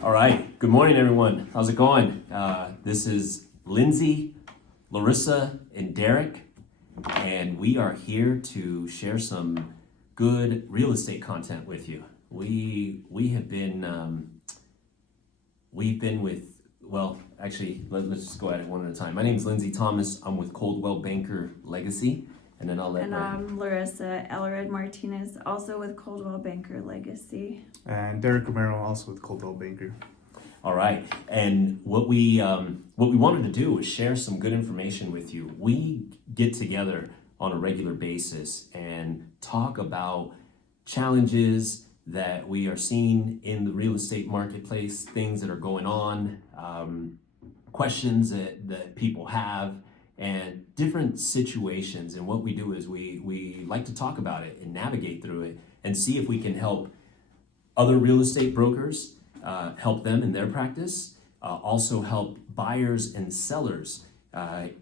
All right. Good morning, everyone. How's it going? This is Lindsey, Larissa, and Derick, and we are here to share some good real estate content with you. We have been we've been with actually let's just go at it one at a time. My name is Lindsey Thomas. I'm with Coldwell Banker Legacy, and then I'll let. And I'm Larissa Elred Martinez, also with Coldwell Banker Legacy. And Derick Romero, also with Coldwell Banker. All right, and what we wanted to do was share some good information with you. We get together on a regular basis and talk about challenges that we are seeing in the real estate marketplace, things that are going on, questions that people have, and different situations. And what we do is we like to talk about it and navigate through it and see if we can help other real estate brokers, help them in their practice, also help buyers and sellers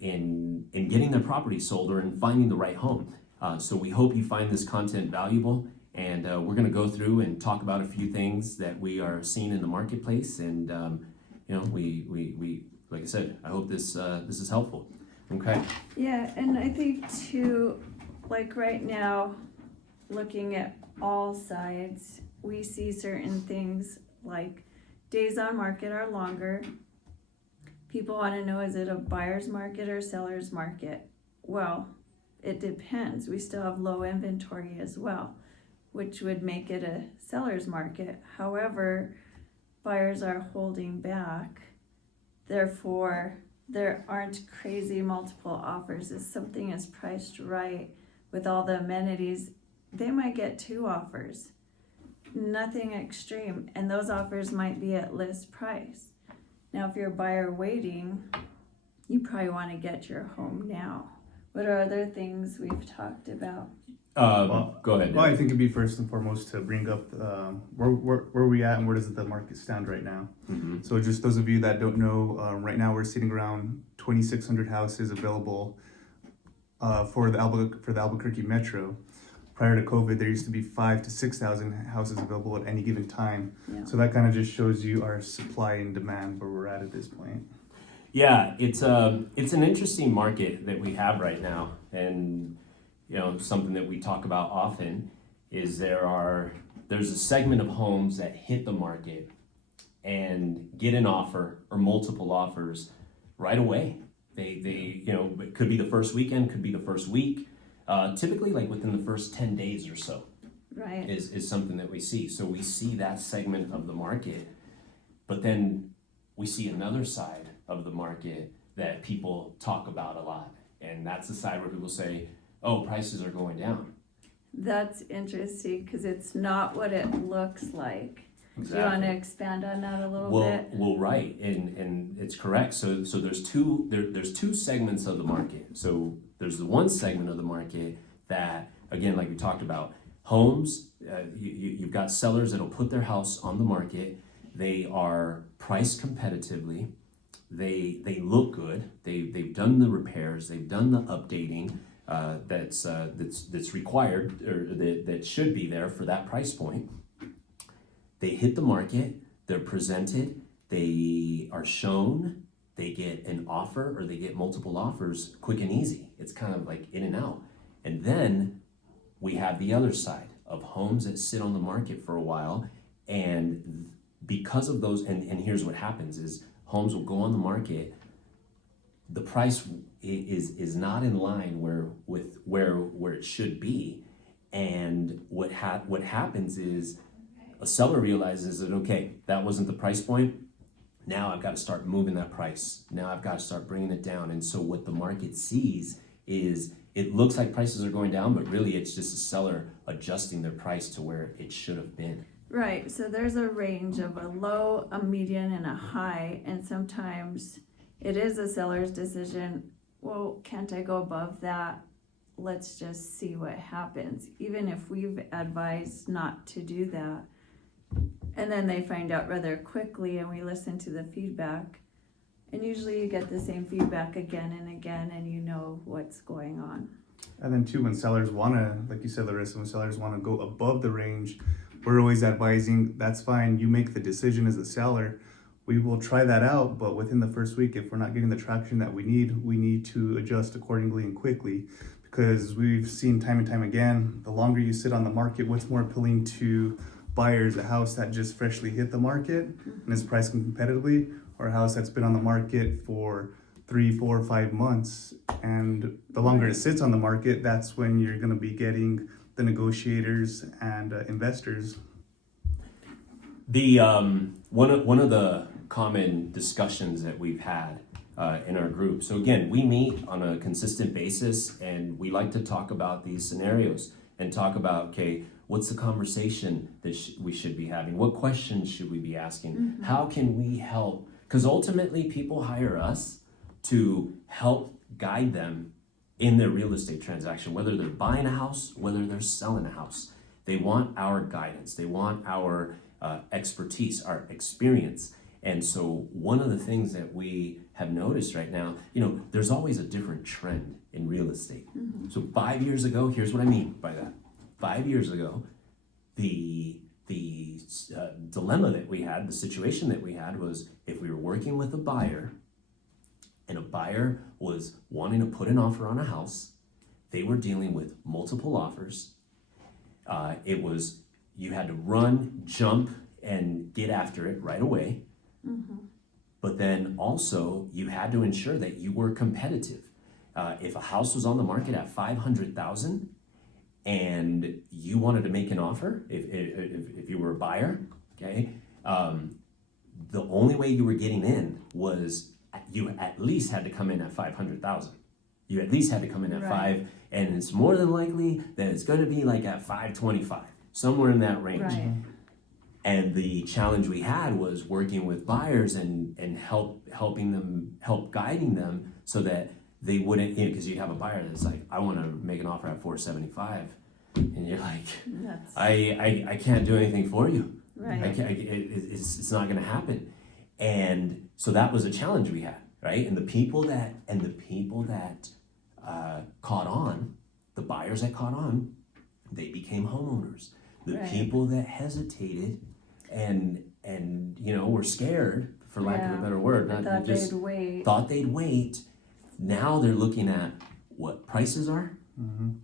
in getting their property sold or in finding the right home. So we hope you find this content valuable, and we're going to go through and talk about a few things that we are seeing in the marketplace. And we like I said, I hope this is helpful. Okay. Yeah, and I think too, like right now, looking at all sides, we see certain things like days on market are longer. People want to know, is it a buyer's market or seller's market? Well, it depends. We still have low inventory as well, which would make it a seller's market. However, buyers are holding back. Therefore, there aren't crazy multiple offers. If something is priced right with all the amenities, they might get 2 offers. Nothing extreme, and those offers might be at list price. Now, if you're a buyer waiting, you probably want to get your home now. What are other things we've talked about? Go ahead. Well, I think it'd be first and foremost to bring up where we at and where does the market stand right now. Mm-hmm. So just those of you that don't know, right now we're sitting around 2,600 houses available for the Albuquerque Metro. Prior to COVID, there used to be 5,000 to 6,000 houses available at any given time. Yeah. So that kind of just shows you our supply and demand where we're at this point. Yeah, it's an interesting market that we have right now, and something that we talk about often is there's a segment of homes that hit the market and get an offer or multiple offers right away. They it could be the first weekend, could be the first week. Typically, like within the first 10 days or so, Right. is something that we see. So we see that segment of the market, but then we see another side of the market that people talk about a lot, and that's the side where people say, "Oh, prices are going down." That's interesting because it's not what it looks like. Exactly. Do you want to expand on that a little bit? Well, right, and it's correct. So there's two segments of the market. So there's the one segment of the market that, again, like we talked about, homes. You've got sellers that'll put their house on the market. They are priced competitively. They look good. They've done the repairs. They've done the updating that's required or that should be there for that price point. They hit the market, they're presented, they are shown, they get an offer or they get multiple offers quick and easy. It's kind of like in and out. And then we have the other side of homes that sit on the market for a while, and because of those, and here's what happens is homes will go on the market, the price is not in line with where it should be, and what happens is a seller realizes that, okay, that wasn't the price point. Now I've got to start moving that price. Now I've got to start bringing it down. And so what the market sees is it looks like prices are going down, but really it's just a seller adjusting their price to where it should have been. Right, so there's a range of a low, a median, and a high, and sometimes it is a seller's decision. Well, can't I go above that? Let's just see what happens, even if we've advised not to do that. And then they find out rather quickly, and we listen to the feedback, and usually you get the same feedback again and again, and you know what's going on. And then too, when sellers want to, like you said, Larissa, when sellers want to go above the range, we're always advising, that's fine, you make the decision as a seller. We will try that out, but within the first week, if we're not getting the traction that we need to adjust accordingly and quickly. Because we've seen time and time again, the longer you sit on the market, what's more appealing to buyers, a house that just freshly hit the market and is priced competitively, or a house that's been on the market for 3, 4, 5 months. And the longer it sits on the market, that's when you're going to be getting the negotiators and investors. The one of the common discussions that we've had in our group. So again, we meet on a consistent basis, and we like to talk about these scenarios and talk about, okay, what's the conversation that we should be having? What questions should we be asking? How can we help? Because ultimately, people hire us to help guide them in their real estate transaction, whether they're buying a house, whether they're selling a house. They want our guidance. They want our expertise, our experience. And so one of the things that we have noticed right now, there's always a different trend in real estate. So 5 years ago, here's what I mean by that. 5 years ago, the dilemma that we had, the situation that we had was if we were working with a buyer and a buyer was wanting to put an offer on a house, they were dealing with multiple offers. It was, you had to run, jump, and get after it right away. But then also you had to ensure that you were competitive. If a house was on the market at $500,000 and you wanted to make an offer, if you were a buyer, okay, the only way you were getting in was you at least had to come in at 500,000. You at least had to come in at five, and it's more than likely that it's going to be like at 525, somewhere in that range. Right. And the challenge we had was working with buyers and help guiding them so that they wouldn't, because you have a buyer that's like, I want to make an offer at 475, and you're like, I can't do anything for you. Right. It's not going to happen. And so that was a challenge we had, right? And the people that caught on, the buyers that caught on, they became homeowners. The people that hesitated and were scared, for lack of a better word, thought they'd wait. Now they're looking at what prices are.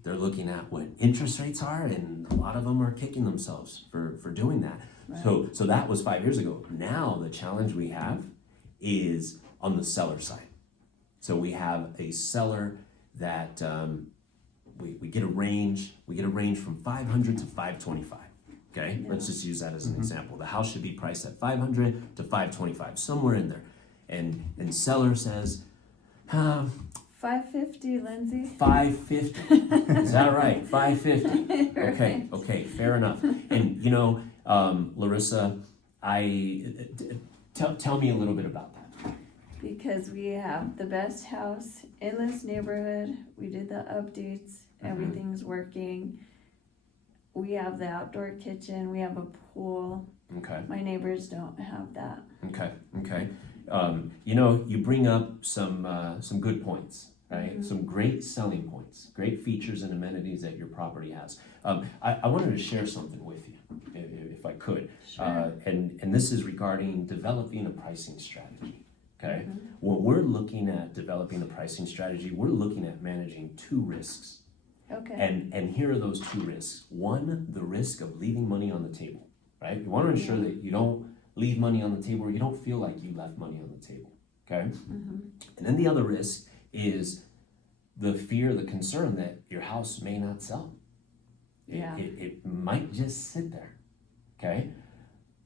They're looking at what interest rates are, and a lot of them are kicking themselves for doing that. Right. So that was 5 years ago. Now the challenge we have is on the seller side. So we have a seller that we get a range. We get a range from 500 to 525. Okay, let's just use that as an example. The house should be priced at 500 to 525, somewhere in there. And seller says, 550, Lindsey. 550. Is that right? 550. Okay, okay, fair enough. And Larissa, tell me a little bit about that. Because we have the best house in this neighborhood. We did the updates. Everything's working. We have the outdoor kitchen. We have a pool. Okay. My neighbors don't have that. Okay. You bring up some good points, right? Some great selling points, great features and amenities that your property has. I wanted to share something with you, if I could. Sure. And this is regarding developing a pricing strategy. Okay. When we're looking at developing a pricing strategy, we're looking at managing two risks. Okay. And here are those two risks. One, the risk of leaving money on the table, right? You want to ensure that you don't leave money on the table, or you don't feel like you left money on the table, okay? And then the other risk is the fear, the concern that your house may not sell. It might just sit there, okay?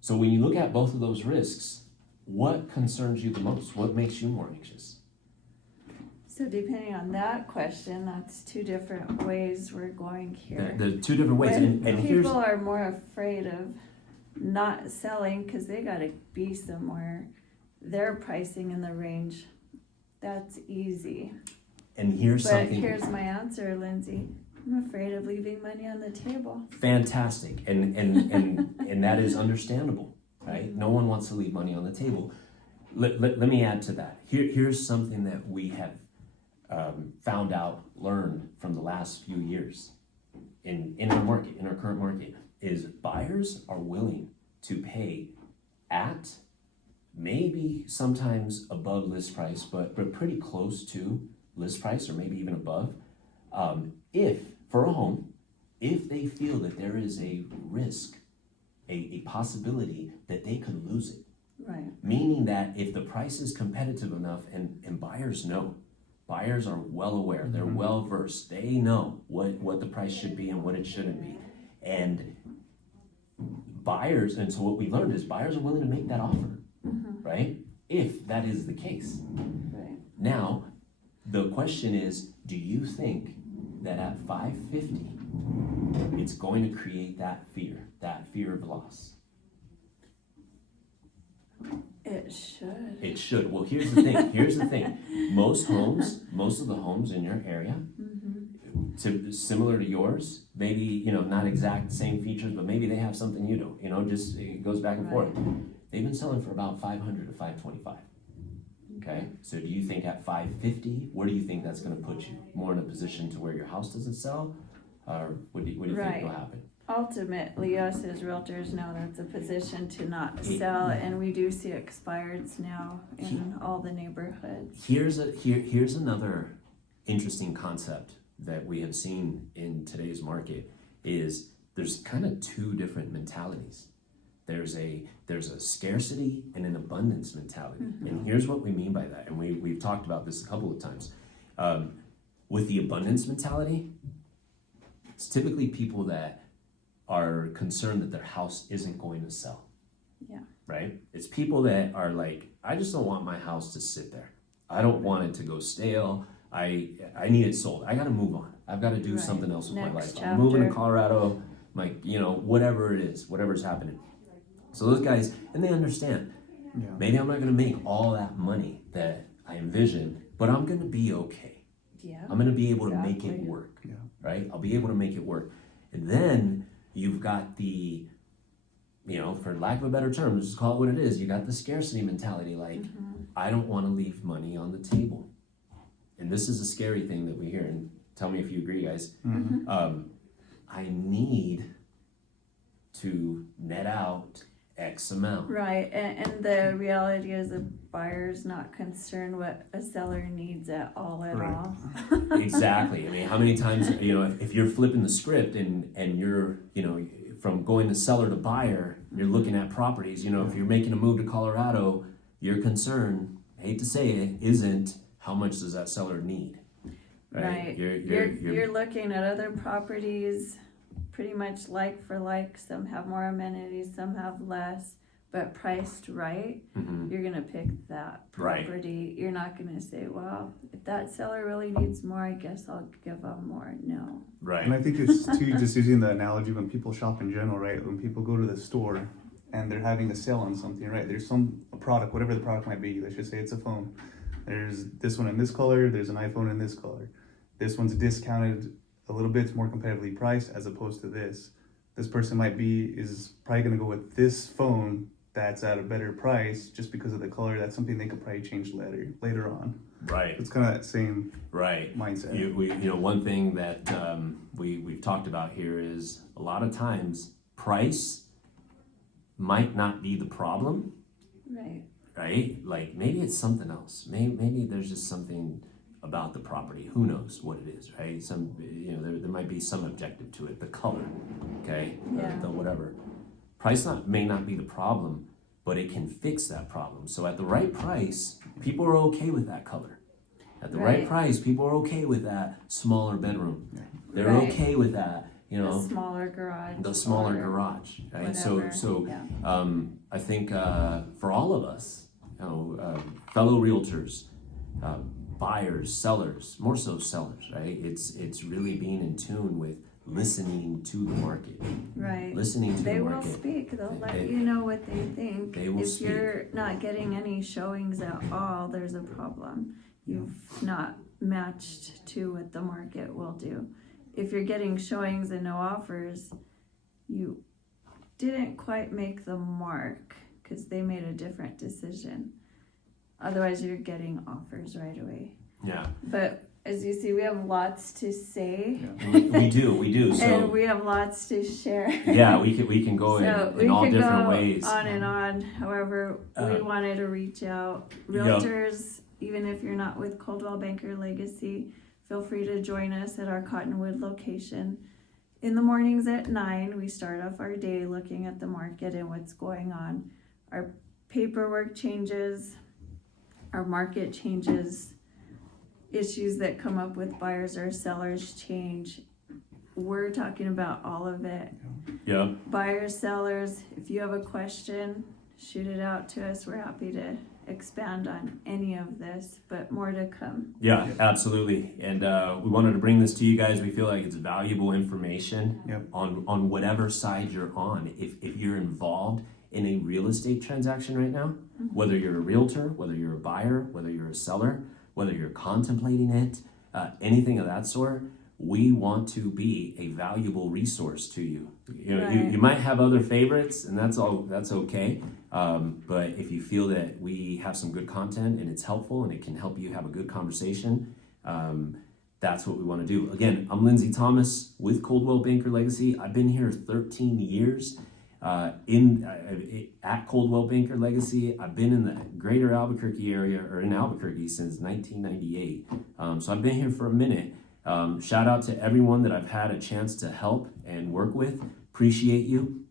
So when you look at both of those risks, what concerns you the most? What makes you more anxious? So depending on that question, that's two different ways we're going here. There are two different ways. When and people are more afraid of not selling because they got to be somewhere, they're pricing in the range. That's easy. And here's something. But here's my answer, Lindsey. I'm afraid of leaving money on the table. Fantastic. And that is understandable, right? No one wants to leave money on the table. Let me add to that. Here's something that we have learned from the last few years in our market, in our current market. is buyers are willing to pay at, maybe sometimes above list price, but pretty close to list price or maybe even above, if, for a home, if they feel that there is a risk, a possibility that they could lose it. Right. Meaning that if the price is competitive enough, and buyers know, buyers are well aware, they're well versed, they know what the price should be and what it shouldn't be. And buyers, and so what we learned is buyers are willing to make that offer, right? If that is the case. Right. Now, the question is, do you think that at 550, it's going to create that fear of loss? It should. It should. Well, here's the thing. Most of the homes in your area, similar to yours, maybe, not exact same features, but maybe they have something you don't, just it goes back and forth. They've been selling for about 500 to 525. Okay, so do you think at 550, where do you think that's going to put you? More in a position to where your house doesn't sell, or what do you think will happen? Ultimately, us as realtors know that's a position to not sell, and we do see expireds now in all the neighborhoods. Here's another interesting concept that we have seen in today's market is there's kind of two different mentalities. There's a scarcity and an abundance mentality. And here's what we mean by that. And we've talked about this a couple of times. With the abundance mentality, it's typically people that are concerned that their house isn't going to sell. Yeah. Right? It's people that are like, I just don't want my house to sit there. I don't want it to go stale. I need it sold. I got to move on. I've got to do something else with my life. I'm moving to Colorado, whatever it is, whatever's happening. So those guys, and they understand, maybe I'm not going to make all that money that I envision, but I'm going to be okay. Yeah. I'm going to be able to make it work, right? I'll be able to make it work. And then you've got the, for lack of a better term, just call it what it is, you got the scarcity mentality, like, I don't want to leave money on the table. And this is a scary thing that we hear, and tell me if you agree, guys. I need to net out X amount. Right, and the reality is the buyer's not concerned what a seller needs at all. Exactly. I mean, how many times, if you're flipping the script and you're, from going to seller to buyer, you're looking at properties, if you're making a move to Colorado, your concern, I hate to say it, isn't how much does that seller need, right? You're looking at other properties pretty much like for like. Some have more amenities, some have less, but priced right, you're gonna pick that property. You're not gonna say, well, if that seller really needs more, I guess I'll give them more. No. And I think it's too, just using the analogy when people shop in general, right? When people go to the store and they're having a sale on something, right? There's a product, whatever the product might be. Let's just say it's a phone. There's this one in this color. There's an iPhone in this color. This one's discounted a little bit, more competitively priced as opposed to this. This person is probably going to go with this phone that's at a better price just because of the color. That's something they could probably change later on. Right. It's kind of that same We mindset. one thing that we've talked about here is a lot of times price might not be the problem. Right? Like maybe it's something else. Maybe there's just something about the property. Who knows what it is, right? There might be some objective to it. The color, okay? The whatever. Price may not be the problem, but it can fix that problem. So at the right price, people are okay with that color. At the right price, people are okay with that smaller bedroom. They're okay with that, the smaller garage. The smaller garage, right? Whatever. So I think for all of us, fellow realtors, buyers, sellers, more so sellers, right? It's really being in tune with listening to the market. Right. Listening to the market. They will speak. They'll let you know what they think. They will speak. If you're not getting any showings at all, there's a problem. You've not matched to what the market will do. If you're getting showings and no offers, you didn't quite make the mark because they made a different decision. Otherwise, you're getting offers right away. Yeah. But as you see, we have lots to say, We do. and So we have lots to share. yeah, we can go So in we all could different go ways. on and on. However, we wanted to reach out. Realtors, even if you're not with Coldwell Banker Legacy, feel free to join us at our Cottonwood location. In the mornings at 9, we start off our day looking at the market and what's going on. Our paperwork changes, our market changes, issues that come up with buyers or sellers change. We're talking about all of it. Yeah. Buyers, sellers, if you have a question, shoot it out to us. We're happy to expand on any of this, but more to come. Yeah, absolutely. And we wanted to bring this to you guys. We feel like it's valuable information on whatever side you're on. If you're involved in a real estate transaction right now, whether you're a realtor, whether you're a buyer, whether you're a seller, whether you're contemplating it, anything of that sort, we want to be a valuable resource to you. You know, Right. you might have other favorites, and that's okay. But if you feel that we have some good content and it's helpful and it can help you have a good conversation, that's what we want to do. Again, I'm Lindsey Thomas with Coldwell Banker Legacy. I've been here 13 years at Coldwell Banker Legacy. I've been in the greater Albuquerque area, or in Albuquerque, since 1998. So I've been here for a minute. Shout out to everyone that I've had a chance to help and work with. Appreciate you.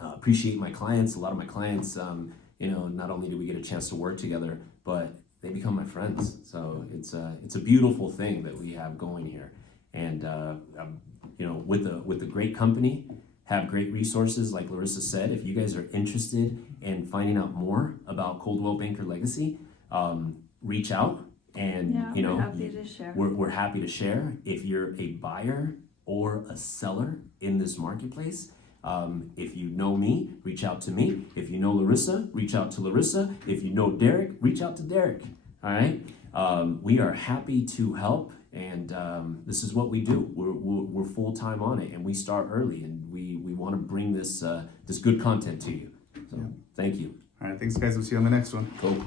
Appreciate my clients. A lot of my clients, not only do we get a chance to work together, but they become my friends. So it's a beautiful thing that we have going here. And with a great company, have great resources, like Larissa said. If you guys are interested in finding out more about Coldwell Banker Legacy, reach out. And we're happy to share. We're happy to share. If you're a buyer or a seller in this marketplace, if you know me, reach out to me. If you know Larissa, reach out to Larissa. If you know Derick, reach out to Derick. All right. We are happy to help, and this is what we do. We're full time on it, and we start early, and we want to bring this good content to you. So thank you. All right, thanks guys. We'll see you on the next one. Cool.